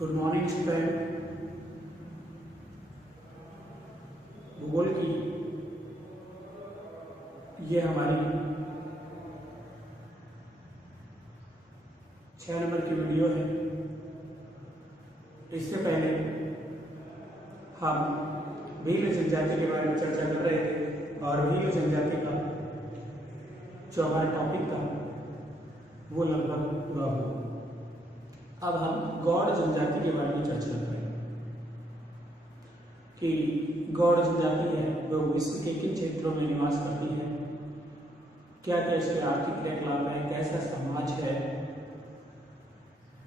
Good morning student. भूगोल की ये हमारी 6 नंबर की वीडियो है। इससे पहले हम भील जनजाति के बारे में चर्चा कर रहे थे और भील जनजाति का जो हमारा टॉपिक था वो लगभग पूरा हुआ। अब हम गौड़ जनजाति के बारे में चर्चा करेंगे कि गौड़ जनजाति है वो विश्व के किन क्षेत्रों में निवास करती है, क्या क्या इसके आर्थिक क्रियाकलाप है, कैसा समाज है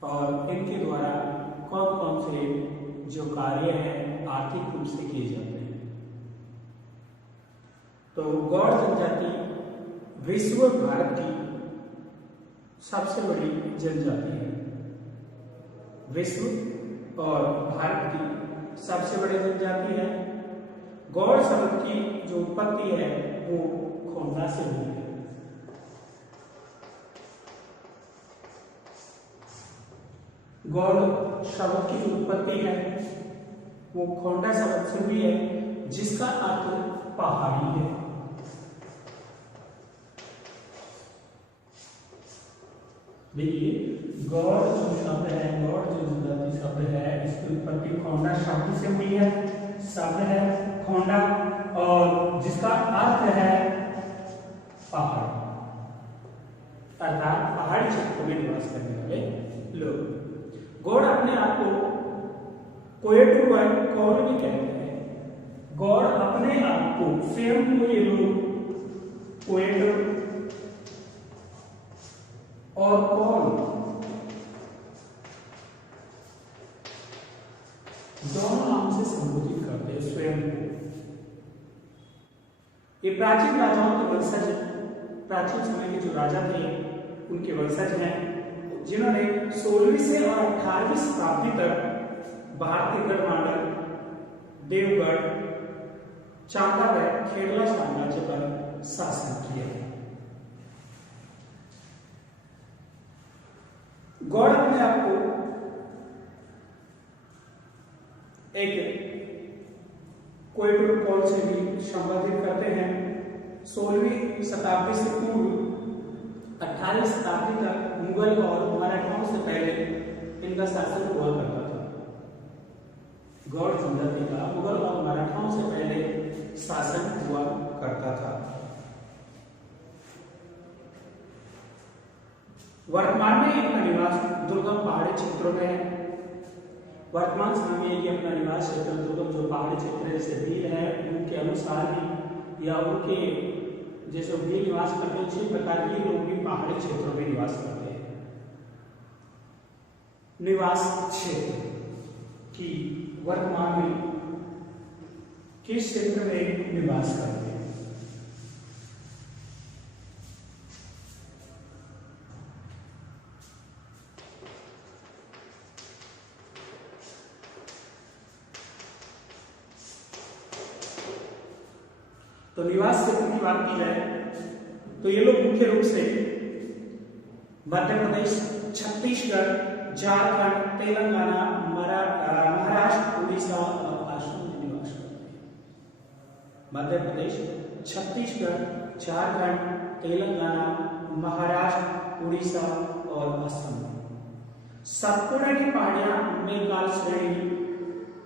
और इनके द्वारा कौन कौन से जो कार्य हैं आर्थिक रूप से किए जाते हैं। तो गौड़ जनजाति विश्व भारत की सबसे बड़ी जनजाति है। विश्व और भारत की सबसे बड़ी जनजाति है। गौड़ शब्द की जो उत्पत्ति है वो खोंडा से हुई है। गौड़ शब्द की जो उत्पत्ति है वो खोंडा शब्द से हुई है, जिसका अर्थ पहाड़ी है। देखिए गौड़ जो शब्द है, गौड़ जो जनजाति शब्द है, इसकी उत्पत्ति खोंडा शब्द से हुई है। शब्द है खोंडा और जिसका अर्थ है पहाड़, अर्थात पहाड़ी क्षेत्र में निवास करने वाले लोग। गौड़ अपने आप को कोएटू कौल भी कहते हैं। गौड़ अपने आप को स्वयं को ये लोग कोएटू और कौल दोनों नाम से संबोधित करते हैं स्वयं को। ये प्राचीन राजाओं के वंशज, प्राचीन समय के जो राजा थे उनके वंशज हैं, जिन्होंने 16वीं से और 18वीं शताब्दी तक भारतीय गढ़वाल, देवगढ़, चांगा व खेरला साम्राज्य पर शासन किया। गौड़ अपने आप को एक कोएटू कौल से भी संबोधित करते हैं। 16वीं शताब्दी से पूर्व 18वीं शताब्दी तक मुगल और मराठाओं से पहले इनका शासन हुआ करता था। गौड़ जनजाति का मुगल और मराठाओं से पहले शासन हुआ करता था। वर्तमान में इनका निवास दुर्गम पहाड़ी क्षेत्रों में है। वर्तमान समय में ये अपना निवास क्षेत्र दुर्गम जो पहाड़ी क्षेत्र जैसे भील है उनके अनुसार ही या उनके जैसे भील निवास करते हैं उसी प्रकार ये लोग भी पहाड़ी क्षेत्रों में निवास करते हैं। निवास क्षेत्र की वर्तमान में किस क्षेत्र में निवास करते हैं? तो निवास क्षेत्र की बात की जाए तो ये लोग मुख्य रूप से मध्य प्रदेश, छत्तीसगढ़, झारखंड, तेलंगाना, महाराष्ट्र, उड़ीसा और असम में निवास करते हैं। मध्य प्रदेश, छत्तीसगढ़, झारखंड, तेलंगाना, महाराष्ट्र, उड़ीसा और असम में। सतपुड़ा की पहाड़ियां मेघाल श्रेणी,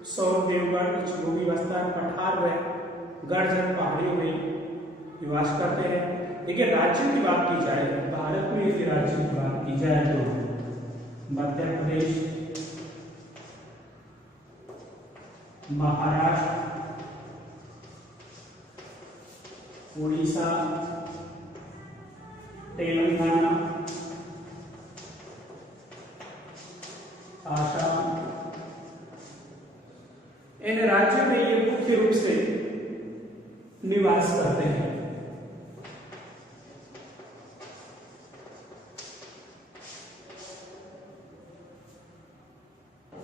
सौर देवगढ़, चुरूबी बस्तर, पठार व गढ़जन पहाड़ियों में निवास करते हैं। देखिए राज्यों की बात की जाए, भारत में यदि राज्यों की बात की जाए तो मध्य प्रदेश, महाराष्ट्र, उड़ीसा, तेलंगाना, असम, इन राज्यों में ये मुख्य रूप से निवास करते हैं।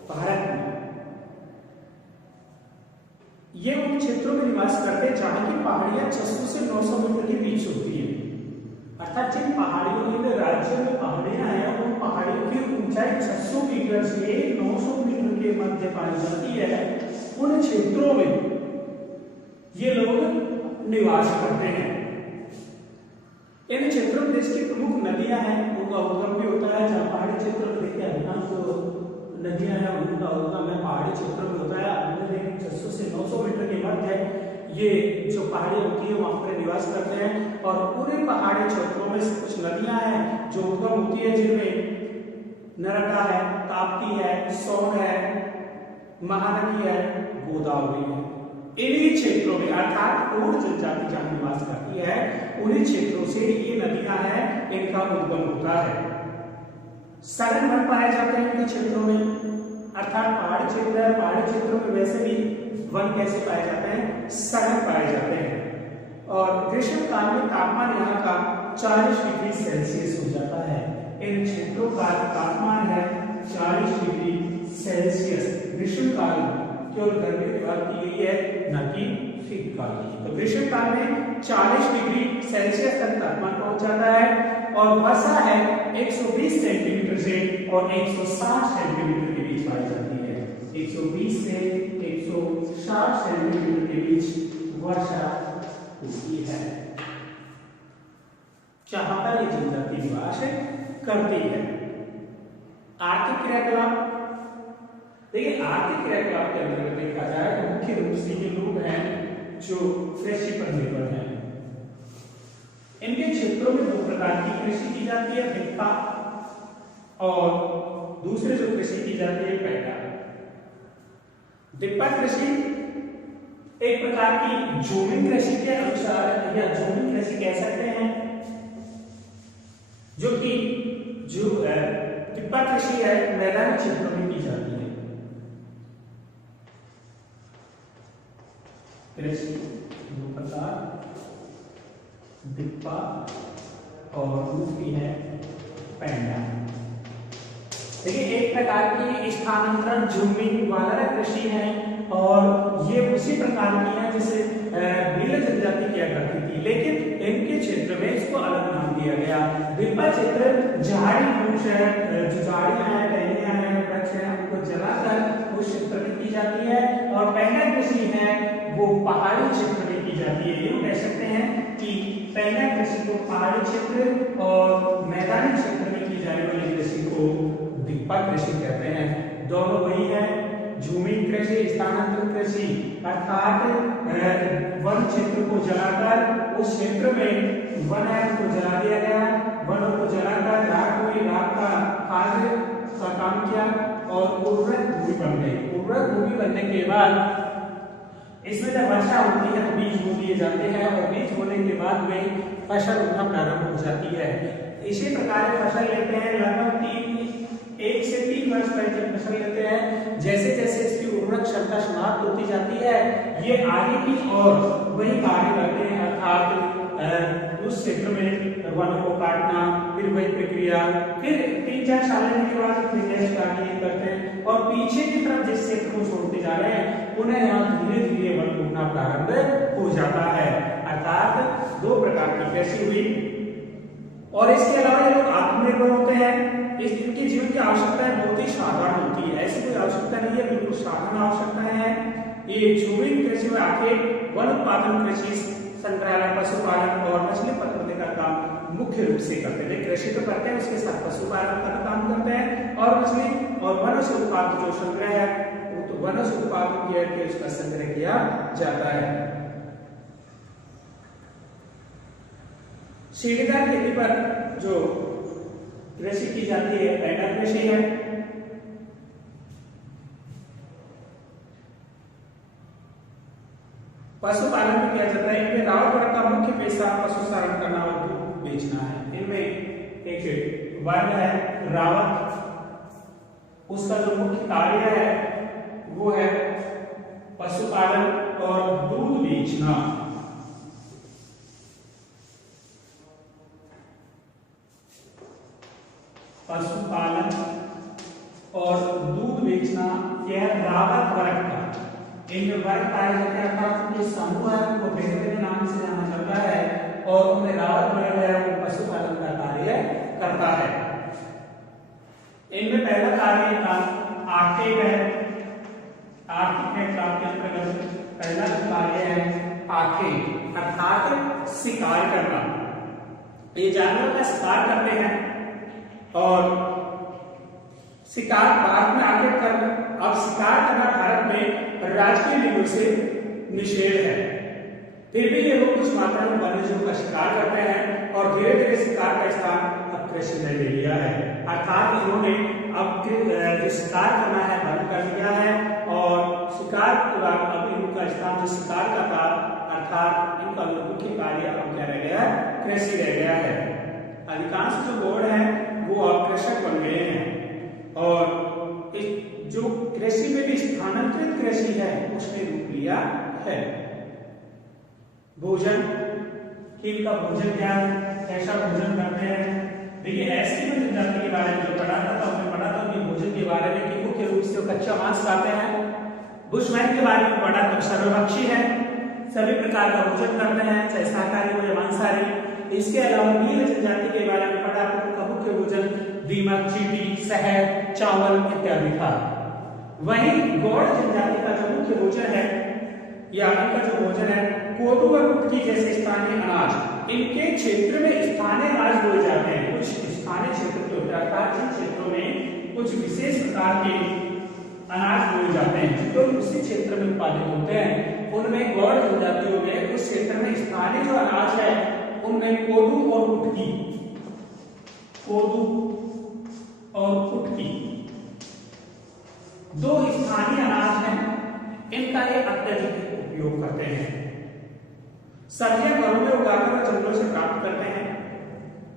भारत में ये उन क्षेत्रों में निवास करते हैं जहां की पहाड़ियां 600 से 900 मीटर के बीच होती है। अर्थात जिन पहाड़ियों में राज्य में पहाड़ियां हैं उन पहाड़ियों की ऊंचाई 600 मीटर से 900 मीटर मानी जाती है, उन क्षेत्रों में ये लोग निवास करते हैं। इन क्षेत्रों में देश की प्रमुख नदियां हैं, उनका उद्गम भी होता है। जहाँ पहाड़ी क्षेत्र में देखिए अधिकांश जो नदियां हैं उनका उद्गम है पहाड़ी क्षेत्रों में होता है। 600 से 900 मीटर के मध्य ये जो पहाड़ी होती है वहां पर निवास करते हैं। और पूरे पहाड़ी क्षेत्रों में कुछ नदियां हैं जो उद्गम होती है, जिनमें नर्मदा है, ताप्ती है, सोन है, महानदी है, गोदावरी है। इन्हीं क्षेत्रों में अर्थात पूर्ण जनजाति जहां निवास करती है उन्हीं क्षेत्रों से ये नदियां हैं, इनका उद्गम होता है। सघन वन पाए जाते हैं इनके क्षेत्रों में, अर्थात पहाड़ी क्षेत्र है, पहाड़ी क्षेत्रों में वैसे भी वन कैसे पाए जाते हैं, सघन पाए जाते हैं। और ग्रीष्म काल में तापमान यहाँ का 40 डिग्री सेल्सियस हो जाता है। इन क्षेत्रों का तापमान है 40 डिग्री सेल्सियस ग्रीष्म काल में। केवल गर्मी की बात की गई है, न कि शीतकाल की। तो ग्रीष्म काल में 40 डिग्री सेल्सियस तक तापमान पहुंच जाता है और वर्षा है 120 सेंटीमीटर से और 160 सेंटीमीटर के बीच पाई जाती है। 120 से 160 सेंटीमीटर के बीच वर्षा होती है जहां पर ये जनजाति निवास करती है। आर्थिक क्रियाकलाप, देखिए आर्थिक क्रियाकलाप के अंतर्गत देखा जाए तो मुख्य रूप से ये लोग हैं जो कृषि पर निर्भर हैं। इनके क्षेत्रों में 2 प्रकार की कृषि की जाती है, दिप्पा और दूसरे जो कृषि की जाती है पैडा। दिप्पा कृषि एक प्रकार की झूमी कृषि के अनुसार या झूमी कृषि कह सकते हैं, जो कि जो दिप्पा कृषि है मैदानी क्षेत्रों में की जाती है। कृषि 2 प्रकार, दिप्पा और दूसरी है पैडा। देखिए एक प्रकार की स्थानांतरण झूमी वाला कृषि है और ये उसी प्रकार की है जैसे भील जनजाति किया करती थी, लेकिन इनके क्षेत्र में इसको अलग नाम दिया गया। दिप्पा क्षेत्र झाड़ी वृक्ष है, जो झाड़ियां हैं, टहनियां हैं, वृक्ष हैं, उनको जलाकर उस क्षेत्र में की जाती है। और पैडा कृषि है वो पहाड़ी क्षेत्र में की जाती है। ये कह सकते हैं कि पैडा कृषि को पहाड़ी क्षेत्र और मैदानी क्षेत्र में की जाने वाली कृषि को दिप्पा कृषि कहते हैं। दोनों वही है, झूमी कृषि, स्थानांतरित कृषि, अर्थात वन क्षेत्र को जलाकर उस क्षेत्र में वन है को जला दिया गया, वनों को जलाकर राख हुई, राख का खाद का काम किया और उर्वरक भूमि बन गई। उर्वरक भूमि बनने के बाद इसमें जब वर्षा होती है तो बीज बो दिए जाते हैं और बीज बोने के बाद में फसल उगना प्रारंभ हो जाती है। इसी प्रकार फसल लेते हैं, लगभग 1 से 3 वर्ष तक फसल लेते हैं। जैसे जैसे इसकी उर्वरक क्षमता समाप्त होती जाती है ये आगे की ओर वही कार्य करते हैं, अर्थात उस क्षेत्र में वनों को काटना, फिर वही प्रक्रिया, फिर 3-4 साल के बाद कार्य करते हैं और पीछे की तरफ जिस क्षेत्र को छोड़ते जा रहे हैं उन्हें यहाँ धीरे धीरे वन उगना प्रारंभ हो जाता है। अर्थात 2 प्रकार की कृषि हुई। और इसके अलावा ये लोग आत्मनिर्भर होते हैं। इनके जीवन की आवश्यकताएं बहुत ही साधारण होती है, ऐसी कोई आवश्यकता नहीं है, बिल्कुल साधारण आवश्यकताएं हैं। ये झूमी कृषि में आके वन उत्पादन कृषि, संग्रहालय, पशुपालन और मछली पकड़ने का काम मुख्य रूप से करते हैं। कृषि तो करते हैं, उसके साथ पशुपालन का काम करते हैं और मछली और वन से उत्पादन जो संग्रह है वो तो वन से उत्पादन किया के उसका संग्रह किया जाता है। सीढ़ीदार खेती पर जो कृषि की जाती है पैडा कृषि है। पशुपालन भी किया जाता है। इनमें रावत वर्ग का मुख्य पेशा पशुचारण करना और दूध बेचना है। इनमें एक वर्ग है रावत, उसका जो मुख्य कार्य है वो है पशुपालन और दूध बेचना। पशुपालन और दूध बेचना यह रावत वर्ग का इनमें वर्ग पाए जाते हैं, अर्थात ये समूह है उनको बेहतरीन नाम से जाना जाता है और उनमें रावत वर्ग है वो पशुपालन का कार्य करता है। इनमें पहला कार्य इनका आर्थिक है, पहला जो कार्य है आंखें अर्थात शिकार करना। ये जानवर का शिकार करते हैं और शिकार भारत में आगे कर, अब शिकार करना भारत में राजकीय नियमों से निषेध है। फिर भी ये लोग कुछ मात्रा में वन्यजीवों का शिकार करते हैं और धीरे धीरे शिकार का स्थान अब कृषि ने ले लिया है, अर्थात इन्होंने अब जो शिकार करना है बंद कर दिया है और शिकार के बाद अब इनका स्थान जो शिकार का था अर्थात इनका मुख्य कार्य अब क्या रह गया है, कृषि रह गया है। अधिकांश जो गौड़ हैं वो अब कृषक बन गए हैं और इस जो कृषि में भी स्थानांतरित कृषि है उसने रूप लिया है। भोजन, इनका भोजन क्या है, कैसा भोजन करते हैं। देखिए ऐसी जनजाति के बारे में जो पढ़ा था तो हमने पढ़ा था कि भोजन के बारे में कि मुख्य रूप से कच्चा मांस खाते हैं। बुशमैन के बारे में पढ़ा तो सर्वभक्षी है, सभी प्रकार का भोजन करते हैं चाहे शाकाहारी हो या मांसाहारी। इसके अलावा नील जनजाति के बारे में पढ़ा तो उनका मुख्य भोजन दीमक, चींटी, शहद, चावल इत्यादि था। वहीं गौड़ जनजाति का जो मुख्य भोजन है या इनका जो भोजन है कोदू और कुटकी जैसे स्थानीय अनाज, इनके क्षेत्र में स्थानीय अनाज बोए जाते हैं। कुछ स्थानीय क्षेत्र के उत्तराखंड क्षेत्रों में कुछ विशेष प्रकार के अनाज बोए जाते हैं जो उसी क्षेत्र में उत्पादित होते हैं। उनमें गौड़ जनजातियों में उस क्षेत्र में स्थानीय जो अनाज है उनमें कोदू और कुटकी, कोदू और कुटकी दो स्थानीय अनाज हैं, इनका ये अत्यधिक उपयोग करते हैं। सब्जियां घरों में उगाकर व जंगलों से प्राप्त करते हैं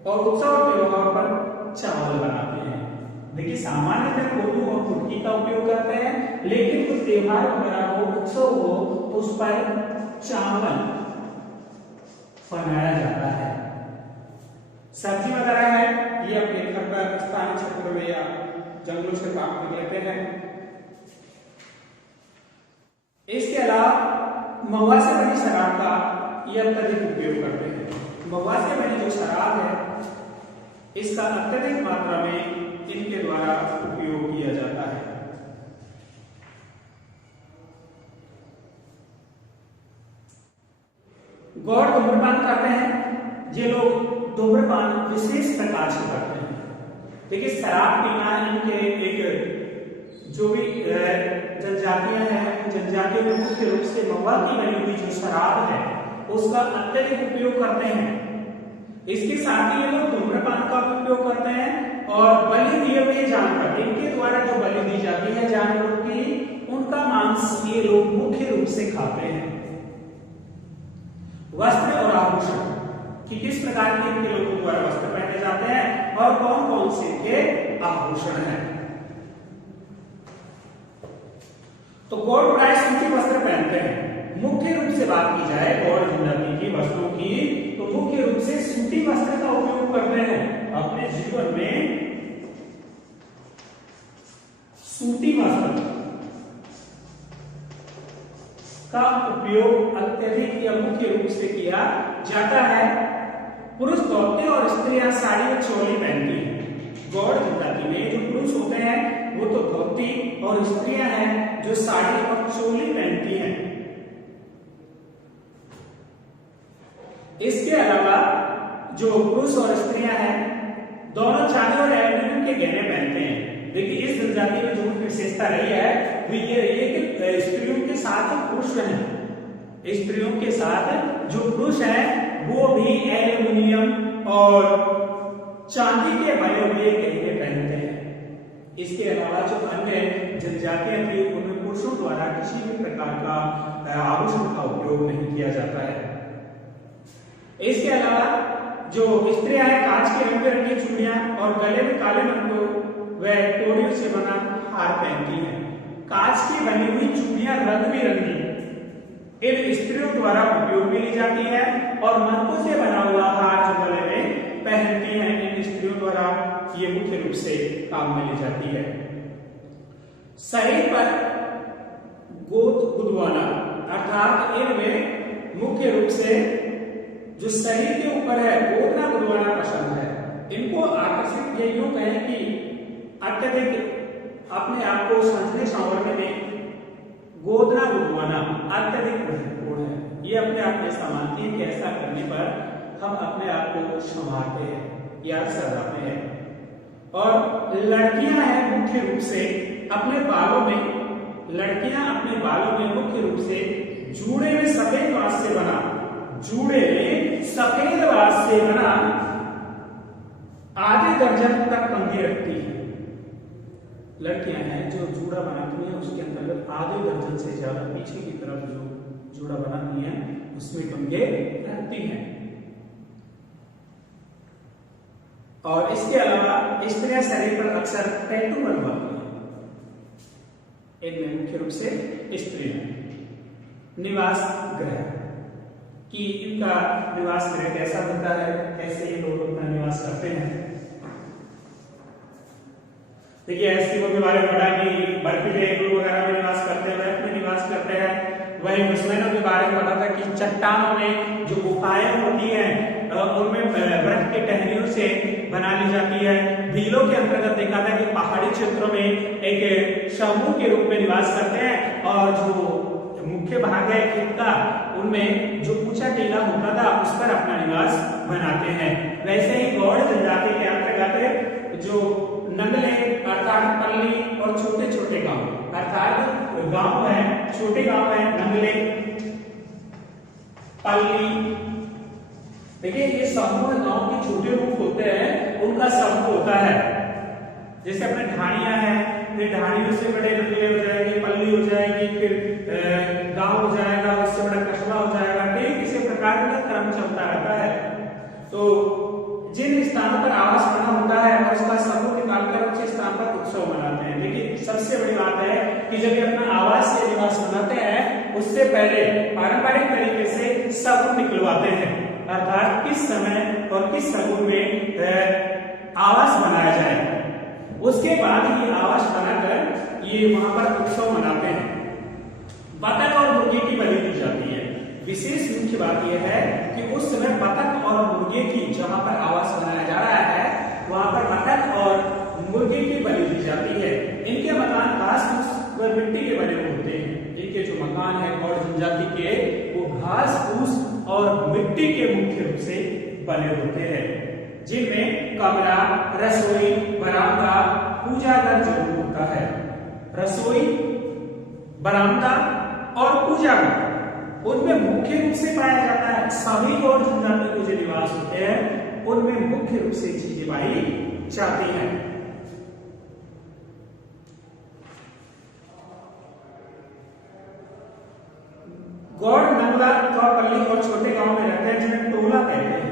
और उत्सव और त्योहार पर चावल बनाते हैं। देखिए सामान्यतः कोदू और कुटकी का उपयोग करते हैं, लेकिन कुछ त्योहार वगैरह हो, उत्सव हो तो उस पर चावल बनाया जाता है। सब्जी वगैरह है ये अपने घर पर स्थानीय क्षेत्रों में या जंगलों से प्राप्त कर लेते हैं। इसके अलावा महुआ से बनी शराब का यह अत्यधिक उपयोग करते हैं। महुआ से बनी जो शराब है इसका अत्यधिक मात्रा में इनके द्वारा उपयोग किया जाता है। गौड़ धूम्रपान करते हैं। ये लोग धूम्रपान विशेष प्रकार से करते हैं। देखिए शराब पीना इनके एक जो भी जनजातियां हैं जनजातियों में मुख्य रूप से महुआ की बनी हुई जो शराब है उसका अत्यधिक उपयोग करते हैं। इसके साथ ही ये लोग धूम्रपान का उपयोग करते हैं और बलि दिए हुए जानवर, इनके द्वारा जो बलि दी जाती है जानवरों की, उनका मांस ये लोग मुख्य रूप से खाते हैं। वस्त्र और आभूषण कि किस प्रकार के इनके लोगों द्वारा वस्त्र पहने जाते हैं और कौन कौन से इनके आभूषण हैं। तो गौड़ प्राय सूती वस्त्र पहनते हैं। मुख्य रूप से बात की जाए गौड़ जनजाति की वस्त्रों की तो मुख्य रूप से सूती वस्त्र का उपयोग करते हैं। अपने जीवन में सूती वस्त्र का उपयोग अत्यधिक या मुख्य रूप से किया जाता है। पुरुष धोती और स्त्रियां साड़ी और चोली पहनती हैं। गौड़ जनजाति में जो पुरुष होते हैं वो तो धोती और स्त्रियां हैं जो साड़ी और चोली पहनती हैं। इसके अलावा जो पुरुष और स्त्रियां हैं दोनों चांदी और एल्यूमिनियम के गहने पहनते हैं। देखिए इस जनजाति में जो विशेषता रही है वो ये रही है कि स्त्रियों के साथ पुरुष हैं, स्त्रियों के साथ जो पुरुष हैं वो भी एल्यूमिनियम और चांदी के बने हुए गहने पहनते हैं। इसके अलावा जो अन्य जनजातियां थी उनमें पुरुषों द्वारा किसी भी प्रकार का आभूषण का उपयोग नहीं किया जाता है। इसके अलावा जो स्त्रियां हैं कांच के रंग बिरंगी चूड़ियां और गले में काले मंटो व तोड़ियों से बना हार पहनती हैं। कांच की बनी हुई चूड़ियां रंग बिरंगी इन स्त्रियों द्वारा उपयोग में ली जाती है और मंटो से बना हुआ हार जो गले में पहनती हैं इन स्त्रियों द्वारा ये मुख्य रूप से काम में ली जाती है। शरीर पर गोद गुदवाना अर्थात इनमें मुख्य रूप से जो शरीर के ऊपर है गोदना गुदवाना पसंद है। इनको आकर्षित ये यूं कहें कि अत्यधिक अपने आप को संजने संवरने में गोदना गुदवाना अत्यधिक महत्वपूर्ण है। ये अपने आप में समानती है कि ऐसा करने पर हम अपने आप को संभालते हैं या सजाते हैं। और लड़कियां हैं मुख्य रूप से अपने बालों में, लड़कियां अपने बालों में मुख्य रूप से जूड़े में सफेद बांस से बना, जूड़े में सफेद बांस से बना आधे दर्जन तक कंघी रखती है। लड़कियां हैं जो जूड़ा बनाती हैं उसके अंतर्गत आधे दर्जन से ज्यादा पीछे की तरफ जो जूड़ा बनाती हैं उसमें कंघे रखती हैं। और इसके अलावा स्त्रियां शरीर पर अक्सर टैटू बनवाती हैं। इनमें मुख्य रूप से स्त्रियां। निवास गृह कि इनका निवास गृह कैसा होता है, कैसे ये लोग अपना निवास करते हैं। देखिए एस्किमो के बारे में पढ़ा कि बर्फीले इग्लू वगैरह में निवास करते हैं, बर्फ में निवास करते हैं। वही मुस्लिमों के बारे में पढ़ा था कि चट्टानों में जो गुफाएं होती हैं उनमें बर्फ के टहनियों से बना ली जाती है। भीलों के अंतर्गत देखा था कि पहाड़ी क्षेत्रों में एक समूह के रूप में निवास करते हैं और जो मुख्य भाग है खेत का उनमें जो ऊंचा टीला होता था उस पर अपना निवास बनाते हैं। वैसे ही गौड़ जनजाति के अंतर्गत जो नगले अर्थात पल्ली और छोटे छोटे गांव अर्थात गांव है, छोटे गांव है, नगले पल्ली, देखिए ये संपूर्ण गांव के छोटे रूप होते हैं, उनका समूह होता है। जैसे अपने ढाणियां हैं, फिर ढाणियों से बड़े नगले हो जाएंगे, पल्ली हो जाएगी, फिर गांव हो जाएगा, उससे बड़ा कस्बा हो जाएगा। ठीक इसी प्रकार का क्रम चलता रहता है। तो जिन स्थानों पर आवास बना होता है और उसका समूह निकालकर उस स्थान पर उत्सव मनाते हैं। लेकिन सबसे बड़ी बात है कि जब ये अपना आवास से निवास बनाते हैं उससे पहले पारंपरिक तरीके से समूह निकलवाते हैं, अर्थात किस समय और किस समूह में आवास बनाया जाए। उसके बाद ये आवास बनाकर ये वहां पर उत्सव मनाते हैं। बतख और मुर्गी की बलि दी जाती है। विशेष मुख्य बात यह है कि उस समय बतख और मुर्गे की जहां पर आवास बनाया जा रहा है वहां पर बतख और मुर्गे की बलि दी जाती है। इनके मकान घास फूस व मिट्टी के बने होते हैं। इनके जो मकान है गौड़ जनजाति के वो घास फूस और मिट्टी के मुख्य रूप से बने होते हैं, जिनमें कमरा, रसोई, बरामदा, पूजा घर जरूर होता है। रसोई, बरामदा और पूजा घर उनमें मुख्य रूप से पाया जाता है। सभी गौड़ जनजाति के जो निवास होते हैं उनमें मुख्य रूप से चीजें पाई जाती हैं। गौड़ नंगला और पल्ली और छोटे गांव में रहते हैं जिन्हें टोला कहते हैं।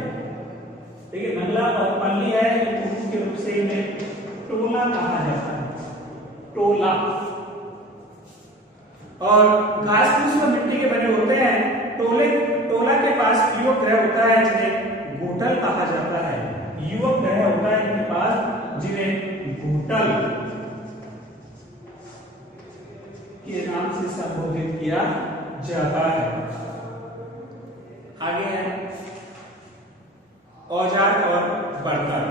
देखिए नंगला और पल्ली है मुख्य रूप से इन्हें टोला कहा जाता है, टोला। और घास फूस और मिट्टी के बने होते हैं। टोला के पास युवक ग्रह होता है जिन्हें घोटल कहा जाता है। युवक ग्रह होता है इनके पास जिन्हें घोटल के नाम से संबोधित किया जाता है। आगे है औजार और बर्तन।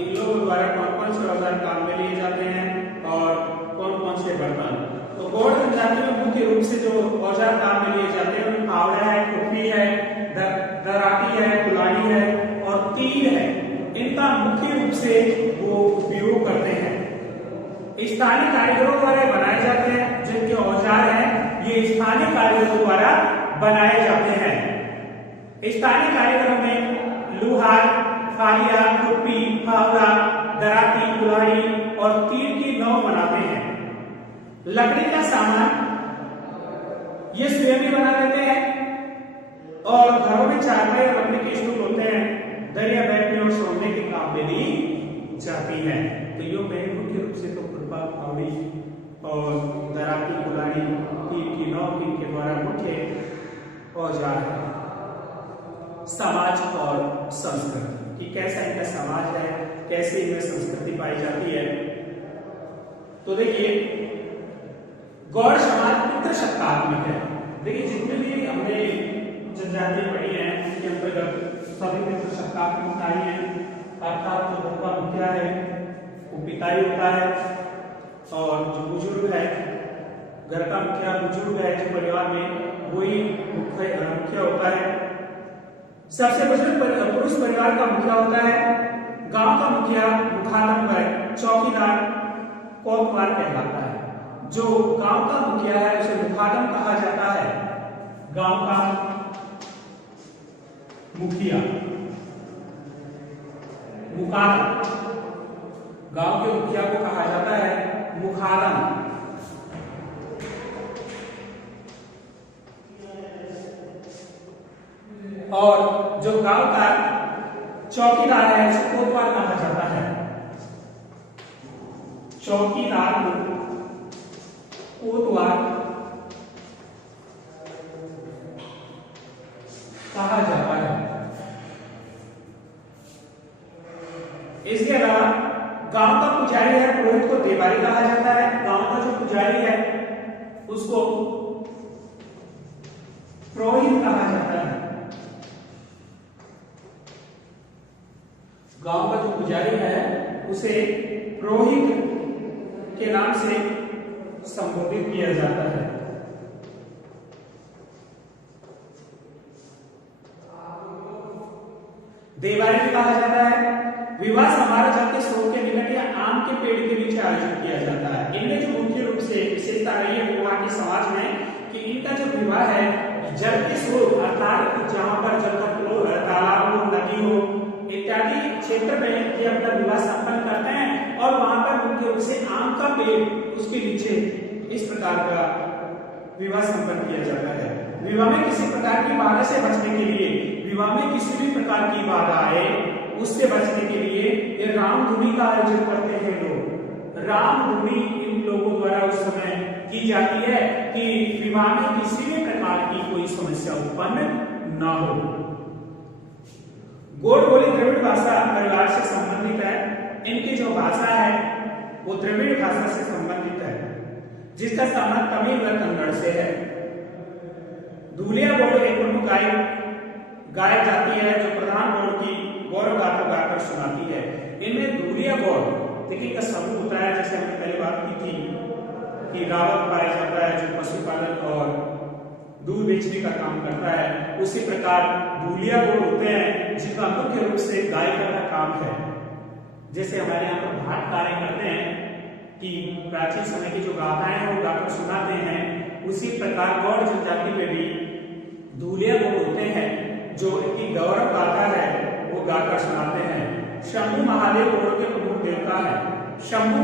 इन लोगों द्वारा कौन कौन से औजार काम में लिए जाते हैं और कौन कौन से बर्तन। तो गौड़ जनजाति में मुख्य रूप से जो औजार काम में लिए जाते हैं उनमें फावड़ा है, खुरपी है, दराती है, कुल्हाड़ी है और तीर है। इनका मुख्य रूप से वो उपयोग करते हैं। स्थानीय कारीगरों द्वारा बनाए जाते हैं। जिनके औजार हैं ये स्थानीय कारीगरों द्वारा बनाए जाते हैं। स्थानीय कारीगरों में लुहार, फालिया, खुरपी, फावड़ा, दराती, कुल्हाड़ी और तीर की नाव बनाते हैं। लकड़ी का सामान ये स्वयं ही बना देते हैं और घरों में चारपाई और लकड़ी के स्टूल होते हैं। दरिया बैठने और सोने के काम में दी जाती है। तो ये मुख्य रूप से तो खुरपा, फावड़ी और दराती, कुल्हाड़ी, तीर की नाव के द्वारा मुख्य औजार है। समाज और संस्कृति कि कैसा इनका समाज है, कैसे इनमें संस्कृति पाई जाती है। तो देखिए गौड़ समाज पितृसत्तात्मक है। देखिए जितने भी हमने जनजाति पढ़ी है उनके अंतर्गत सभी पितृसत्तात्मक है। अर्थात जो घर का मुखिया है वो पिता ही होता है और जो बुजुर्ग है घर का मुखिया बुजुर्ग है जो परिवार में वही मुखिया होता है। सबसे बुजुर्ग पुरुष परिवार का मुखिया होता है। गांव का मुखिया मुखादम पर चौकीदार कोतवाल कहलाता है। जो गांव का मुखिया है उसे मुखादम कहा जाता है। गांव का मुखिया मुखादम, गांव के मुखिया को कहा जाता है मुखादम। और जो गांव का चौकीदार है उसे कोतवाल कहा जाता है। चौकीदार को कोतवाल कहा जाता है। इसके अलावा गांव का पुजारी है पुरोहित को देवारी कहा जाता है। गांव का जो पुजारी है उसको पुरोहित कहा जाता है। गांव का जो पुजारी है उसे पुरोहित के नाम से संबोधित किया जाता है। देवारी भी कहा जाता है। विवाह समारोह जाके स्रोत के निकट या आम के पेड़ के नीचे आयोजित किया जाता है। इनमें जो मुख्य रूप से विशेषता रही है विवाह के समाज में कि इनका जो विवाह है जल के स्रोत अर्थात जहां पर जल का तालाब हो, नदी हो इत्यादि क्षेत्र में ये अपना विवाह संपन्न करते हैं और वहां पर मुख्य रूप से आम का पेड़ उसके नीचे इस प्रकार का विवाह संपन्न किया जाता है। विवाह में किसी प्रकार की बाधा से बचने के लिए, विवाह में किसी भी प्रकार की बाधा आए उससे बचने के लिए ये रामधुनी का आयोजन करते हैं लोग। रामधुनी इन लोगों द्वारा उस समय की जाती है कि विवाह में किसी भी प्रकार की कोई समस्या उत्पन्न न हो। गोड बोली द्रविड़ भाषा परिवार से संबंधित है। इनकी जो भाषा है वो द्रविड़ भाषा से संबंधित है जिसका संबंध तमिल व कन्नड़ से है। धूलिया बोल एक प्रमुख गायक जाती है जो प्रधान बोल की गौर गाथा गाकर सुनाती है। इनमें धूलिया गौर देखिए का समूह होता है, जैसे हमने पहले बात की थी कि रावत पाया जाता है जो पशुपालन और दूध बेचने का काम करता है। उसी प्रकार धूलिया गौर होते हैं जिनका मुख्य रूप से गायिका का काम है। जैसे हमारे यहाँ पर भाट कार्य करते हैं कि प्राचीन समय की जो गाथाएं हैं वो गाकर सुनाते हैं, उसी प्रकार गौड़ जनजाति में भी धूलिया गौर होते हैं जो इनकी गौरव गाथा है वो गाकर सुनाते हैं। शंभु महादेव गौड़ के प्रमुख देवता है। शंभु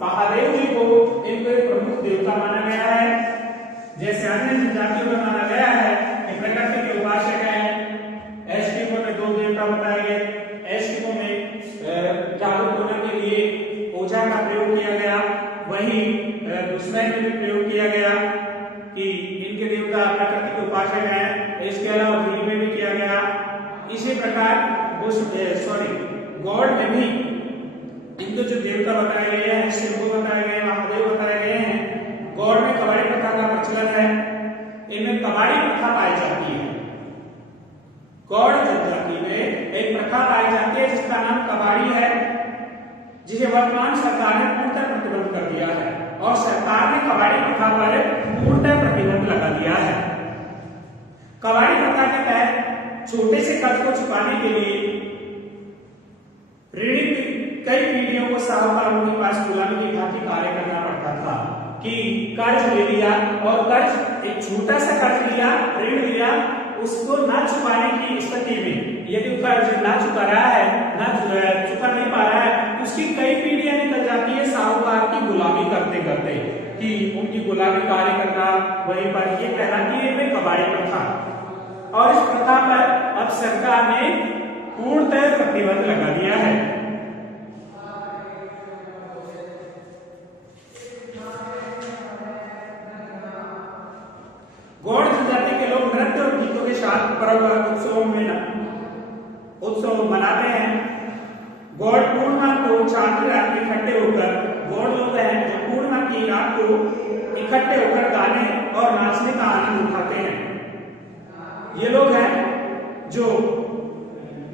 महादेव जी को इनको एक प्रमुख देवता माना गया है। जैसे अन्य जनजातियों में माना गया है कि प्रकृति के उपासक है। एस्किमो में 2 देवता बताए गए। एस्किमो में जागरूक होने के लिए ओझा का प्रयोग किया गया, वहीं दूसरे में भी प्रयोग किया गया कि इनके देवता प्रकृति के उपासक हैं। इसके अलावा भील में भी किया गया। इसी प्रकार गॉड में भी इनको जो देवता बताए गए हैं, शंभु बताए गए, महादेव बताए गए हैं। गॉड में कबाड़ी प्रथा का प्रचलन है। इनमें कबाड़ी प्रथा पाई जाती है। गौड़ जनजाति में एक प्रथा पाई जाती है जिसका नाम कबाड़ी है, जिसे वर्तमान सरकार ने पूर्णतः प्रतिबंध कर दिया है और सरकार ने कबाड़ी प्रथा पर पूर्णतः प्रतिबंध लगा दिया है। कबाड़ी प्रथा के तहत छोटे से कर्ज को चुकाने के लिए ऋणी कई पीढ़ियों को साहूकारों के पास गुलामी की भांति कार्य करना पड़ता था कि कर्ज ले लिया और कर्ज एक छोटा सा कर्ज लिया, ऋण लिया, उसको ना चुकाने की स्थिति में यदि कर्ज ना चुका रहा है, ना चुका नहीं पा रहा है, उसकी कई पीढ़ियां निकल जाती है साहूकार की गुलामी करते करते कि उनकी गुलामी कार्य करना वहीं पर ये कहलाती है कबाड़ी प्रथा। और इस प्रथा पर अब सरकार ने पूर्णतः प्रतिबंध लगा दिया है। गौड़ जनजाति के लोग नृत्य और गीतों के साथ परंपरागत उत्सव मनाते हैं। गौड़ पूर्णिमा को चांद रात में इकट्ठे होकर, गौड़ लोग हैं जो पूर्णिमा की रात को इकट्ठे होकर गाने और नाचने का आनंद उठाते हैं। ये लोग हैं जो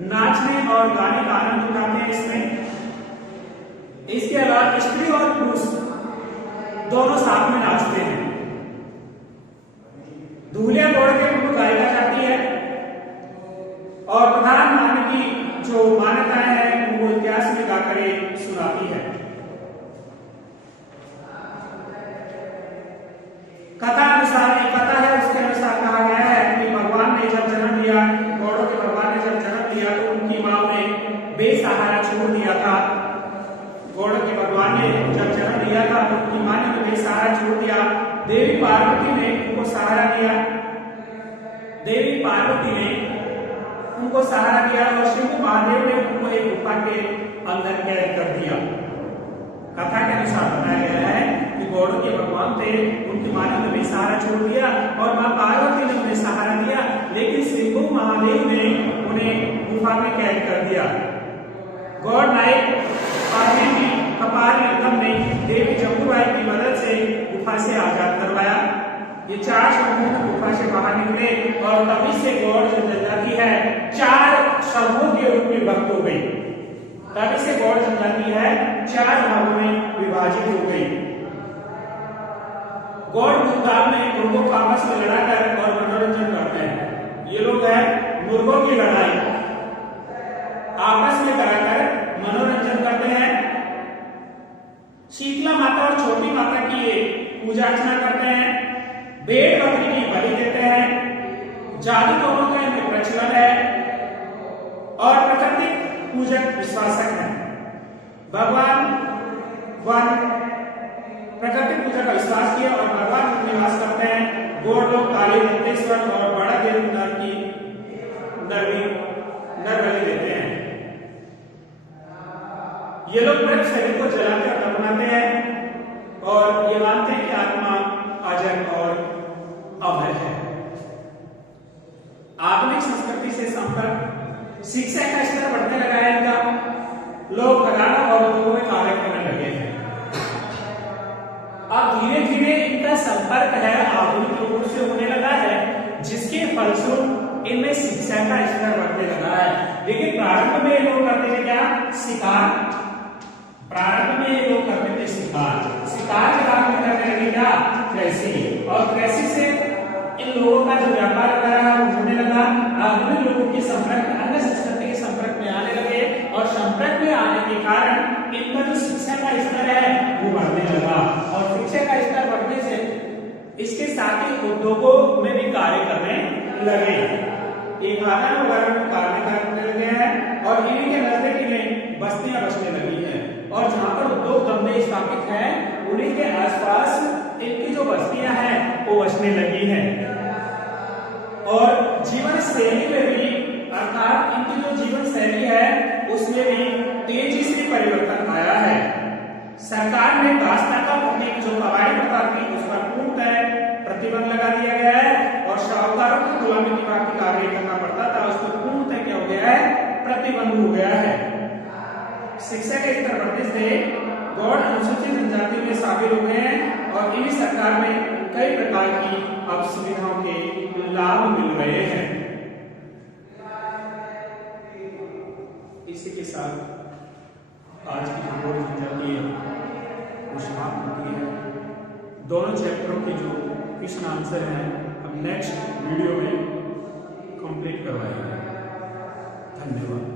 नाचने और गाने का आनंद उठाते हैं इसमें। इसके अलावा स्त्री और पुरुष दोनों साथ में नाचते हैं। धूलिया गौड़ के उनको गायिका जाती है और प्रधान मान की जो मान्यताएं हैं उनको इतिहास में गाकर सुनाती है। कथा अनुसार एक कथा है, उसके अनुसार कहा गया है कि भगवान ने जब जन्म लिया, गौड़ों के भगवान ने जब जन्म लिया तो उनकी माँ ने बेसहारा छोड़ दिया था। गौड़ों के भगवान ने जब जन्म लिया था तो उनकी माँ ने बेसहारा छोड़ दिया। देवी पार्वती ने उनको सहारा दिया, देवी पार्वती ने उनको सहारा दिया और शिव महादेव ने उनको एक गुफा के अंदर कैद कर दिया। कथा के अनुसार बताया गया है कि गौड़ों के भगवान थे, उनकी मां ने उन्हें सहारा छोड़ दिया और मां पार्वती ने उन्हें सहारा दिया, लेकिन शिव महादेव ने उन्हें गुफा में कैद कर दिया। गौड़ नायक कपाल निगम ने देवी जम्बूबाई की मदद से गुफा से आजाद करवाया। ये 4 समूह गुफा से बाहर निकले और तभी से गौड़ जो जनजाति है 4 समूहों के रूप में विभक्त हो गई। तभी से गौड़ जनजाति है 4 भागों में विभाजित हो गई। गौड़ धूमधाम में मुर्गों को आपस में लड़ाकर और मनोरंजन करते हैं। ये लोग है मुर्गों की लड़ाई आपस में कराकर मनोरंजन करते हैं। शीतला माता और छोटी माता की पूजा अर्चना करते हैं। भेड़ बकरी की बलि देते हैं। जादू टोनों का इनमें प्रचलन है और प्राकृतिक पूजक विश्वासक है। भगवान प्रकृति पूजा का विश्वास किया और भगवान में निवास करते हैं। गौड़ लोग काली दंतेश्वर और बड़ा देव नर की नर बलि देते हैं। ये लोग मृत शरीर को जलाकर दफनाते हैं और ये मानते हैं कि आत्मा अजर और अमर है। आधुनिक संस्कृति से संपर्क, शिक्षा का स्तर बढ़ने लगा है इनका। लोग घराना और उद्योगों में कार्य करने लगे हैं। अब धीरे धीरे इनका संपर्क है आधुनिक लोगों से होने लगा है, जिसके फलस्वरूप इनमें शिक्षा का स्तर बढ़ने लगा है। लेकिन प्रारंभ में लोग करते थे क्या? शिकार। प्रारंभ में ये लोग करते थे शिकार के बाद में करने लगे क्या? कृषि। और कृषि से इन लोगों का जो व्यापार वगैरह होने लगा। आधुनिक लोगों के संपर्क में, अन्य संस्कृति के संपर्क में आने लगे और संपर्क में आने के कारण इनका जो शिक्षा का स्तर है वो बढ़ने लगा। और शिक्षा का स्तर बढ़ने से इसके साथ ही उद्योगों में भी कार्य करने लगे। एक वाहन वगैरह में कार्य करने लगे हैं और इन्हीं के नजदीक इन्हें बस्तियां बसने लगी हैं। और जहां पर उद्योग धंधे स्थापित हैं उन्हीं के आसपास इनकी जो बस्तियां हैं वो बसने लगी हैं। और जीवन शैली में भी, अर्थात इनकी जो जीवन शैली है उसमें भी तेजी से परिवर्तन आया है। सरकार ने दास्ता का प्रतीक जो कबाड़ी प्रथा थी उस पर पूर्णतः प्रतिबंध लगा दिया गया है और शाहूकारों को गुलामी की बाकी कार्य करना पड़ता था, उस पर पूर्णतः क्या हो गया है? प्रतिबंध हो गया है। शिक्षा के स्तर बढ़ने से गौड़ अनुसूचित जनजाति में शामिल हो गए हैं और इन्हीं सरकार में कई प्रकार की अब सुविधाओं के लाभ मिल रहे हैं। इसी के साथ आज की जो गौड़ जनजाति है वो समाप्त होती है। दोनों चैप्टरों के जो क्वेश्चन आंसर हैं हम नेक्स्ट वीडियो में कंप्लीट करवाएंगे। धन्यवाद।